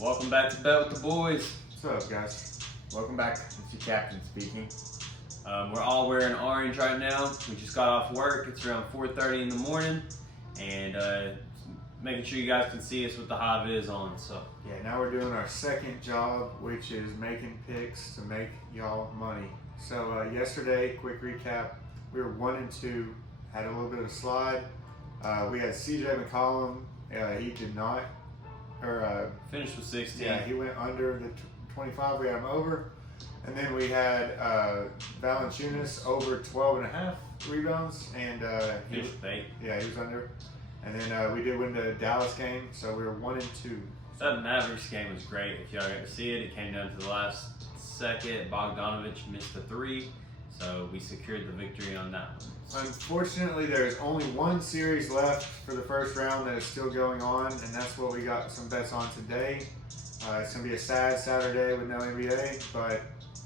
Welcome back to Bet with the Boys. What's up, guys? Welcome back. It's your captain speaking. We're all wearing orange right now. We just got off work. It's around 4:30 in the morning, and making sure you guys can see us with the high vis on. So yeah, now we're doing our second job, which is making picks to make y'all money. So yesterday, quick recap: we were 1-2, had a little bit of a slide. We had CJ McCollum. He did not. finished with 16. Yeah, he went under the 25. We had him over. And then we had Valanciunas over 12.5 rebounds, and Finished with 8. Yeah, he was under. And then we did win the Dallas game, so we were 1-2. That Mavericks game was great. If y'all got to see it, it came down to the last second. Bogdanovich missed the 3, so we secured the victory on that one. Unfortunately, there's only one series left for the first round that is still going on, and that's what we got some bets on today. It's going to be a sad Saturday with no NBA, but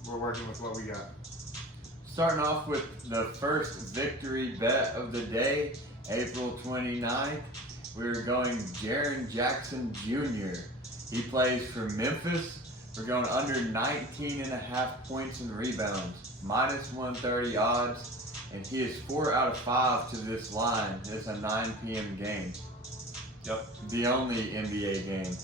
we're working with what we got. Starting off with the first victory bet of the day, April 29th, we're going Jaren Jackson Jr. He plays for Memphis. We're going under 19.5 points and rebounds, minus 130 odds, and he is 4 out of 5 to this line. It's a 9 p.m. game. Yep. The only NBA game.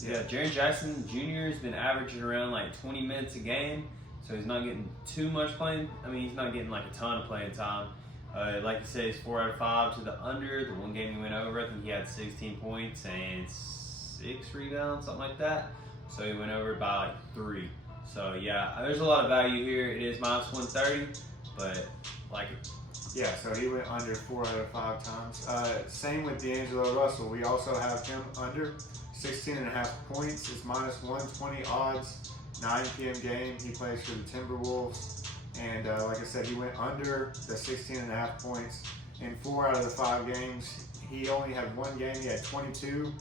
Yeah, Jaren Jackson Jr. has been averaging around like 20 minutes a game, so he's not getting too much playing. I mean, he's not getting like a ton of playing time. Like you said, he's 4 out of 5 to the under. The one game he went over, I think he had 16 points and 6 rebounds, something like that. So he went over by like 3. So yeah, there's a lot of value here. It is minus 130, but like it. Yeah, so he went under 4 out of 5 times. Same with D'Angelo Russell. We also have him under 16.5 points. It's minus 120 odds. 9 p.m. game. He plays for the Timberwolves. And like I said, he went under the 16.5 points in 4 out of the 5 games. He only had one game. He had 22.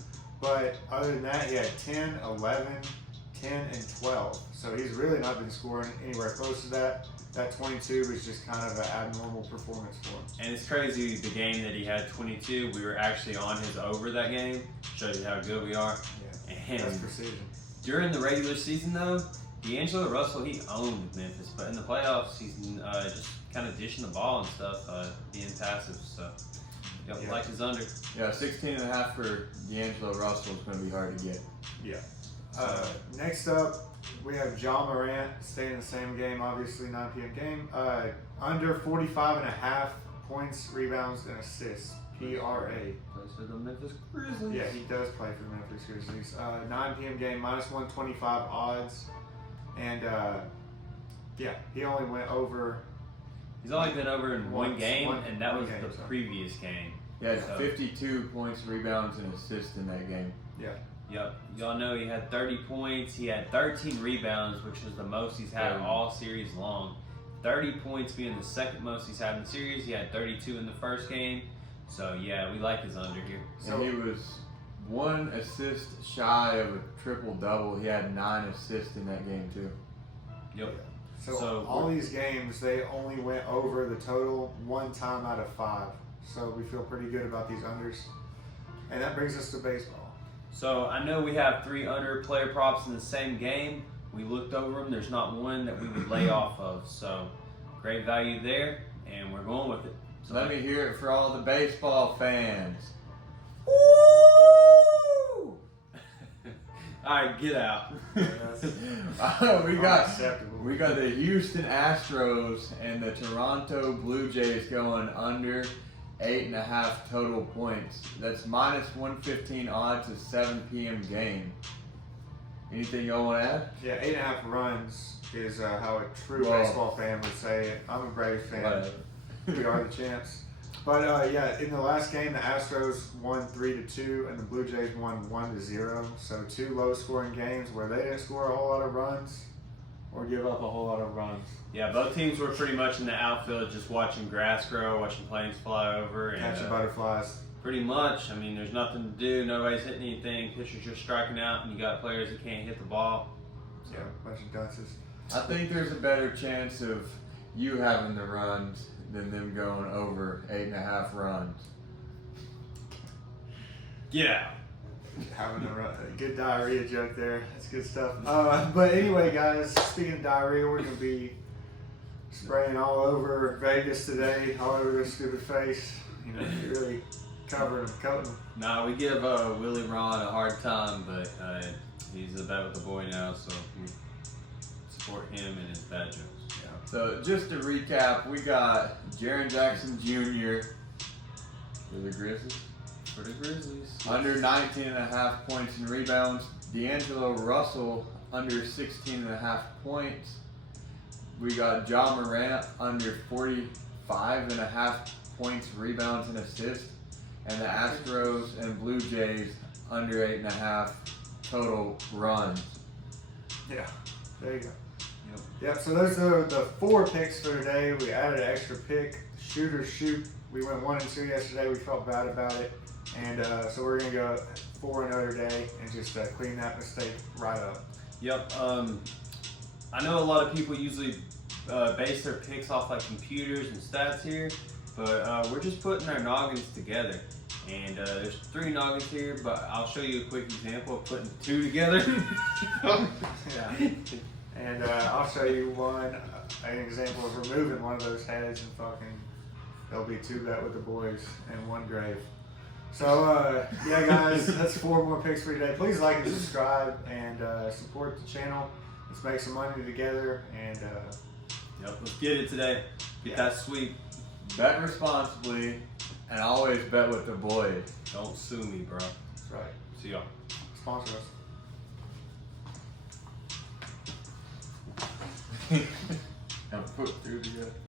But other than that, he had 10, 11, 10, and 12. So he's really not been scoring anywhere close to that. That 22 was just kind of an abnormal performance for him. And it's crazy, the game that he had 22, we were actually on his over that game. Shows you how good we are. Yeah, and that's precision. During the regular season, though, D'Angelo Russell, he owned Memphis. But in the playoffs, he's just kind of dishing the ball and stuff, being passive. So, Yeah. like his under. Yeah, 16.5 for D'Angelo Russell is going to be hard to get. Yeah. Next up, we have Morant staying in the same game, obviously 9 p.m. game. Under 45.5 points, rebounds, and assists. PRA. Plays for the Memphis Grizzlies. Yeah, he does play for the Memphis Grizzlies. 9 p.m. game, minus 125 odds. And yeah, he only went over. He's only been over in one game, and that was game, the so. previous game. He had 52 points, rebounds, and assists in that game. Yeah. Yep. Y'all know he had 30 points. He had 13 rebounds, which was the most he's had all series long. 30 points being the second most he's had in the series. He had 32 in the first game. So, yeah, we like his under here. And he was 1 assist shy of a triple-double. He had 9 assists in that game, too. Yep. So all these games, they only went over the total 1 time out of 5. So we feel pretty good about these unders. And that brings us to baseball. So I know we have 3 under player props in the same game. We looked over them. There's not one that we would lay off of. So great value there, and we're going with it. So Let me hear it for all the baseball fans. Woo! All right, get out. we got Unacceptable. the Houston Astros and the Toronto Blue Jays going under 8.5 total points. That's minus 115 odds at 7 p.m. game. Anything y'all want to add? Yeah, 8.5 runs is how a true baseball fan would say it. I'm a Braves fan. We are the champs. But yeah, in the last game, the Astros won 3-2, and the Blue Jays won 1-0. So 2 low-scoring games where they didn't score a whole lot of runs or give up a whole lot of runs. Yeah, both teams were pretty much in the outfield, just watching grass grow, watching planes fly over, and Catching butterflies. pretty much. I mean, there's nothing to do. Nobody's hitting anything. Pitchers just striking out, and you got players that can't hit the ball. So a bunch of dunces. I think there's a better chance of you having the runs than them going over 8.5 runs. Get out. Having a good diarrhea joke there. That's good stuff. But anyway, guys, speaking of diarrhea, we're going to be spraying all over Vegas today, all over their stupid face. You know, really covering them, coating them. Nah, we give Willie Ron a hard time, but he's a bet with the boy now, so we support him and his bad jokes. Yeah. So just to recap, we got Jaren Jackson Jr. for the Grizzlies. For the Grizzlies. Under 19.5 points and rebounds. D'Angelo Russell under 16.5 points. We got Ja Morant under 45.5 points, rebounds, and assists. And the Astros and Blue Jays under 8.5 total runs. Yeah, there you go. Yep, so those are the 4 picks for today. We added an extra pick, shoot or shoot. We went 1 and 2 yesterday. We felt bad about it. And so we're going to go 4 another day and just clean that mistake right up. Yep. I know a lot of people usually base their picks off like computers and stats here, but we're just putting our noggins together. And there's 3 noggins here, but I'll show you a quick example of putting 2 together. Yeah. And I'll show you an example of removing one of those heads, and fucking there'll be 2 bet with the boys and 1 grave. So yeah, guys, that's 4 more picks for today. Please like and subscribe and support the channel. Let's make some money together and Yep, let's get it today. Get that sweep. Bet responsibly and always bet with the boys. Don't sue me, bro. that's right. See y'all. Sponsor us. And put through together.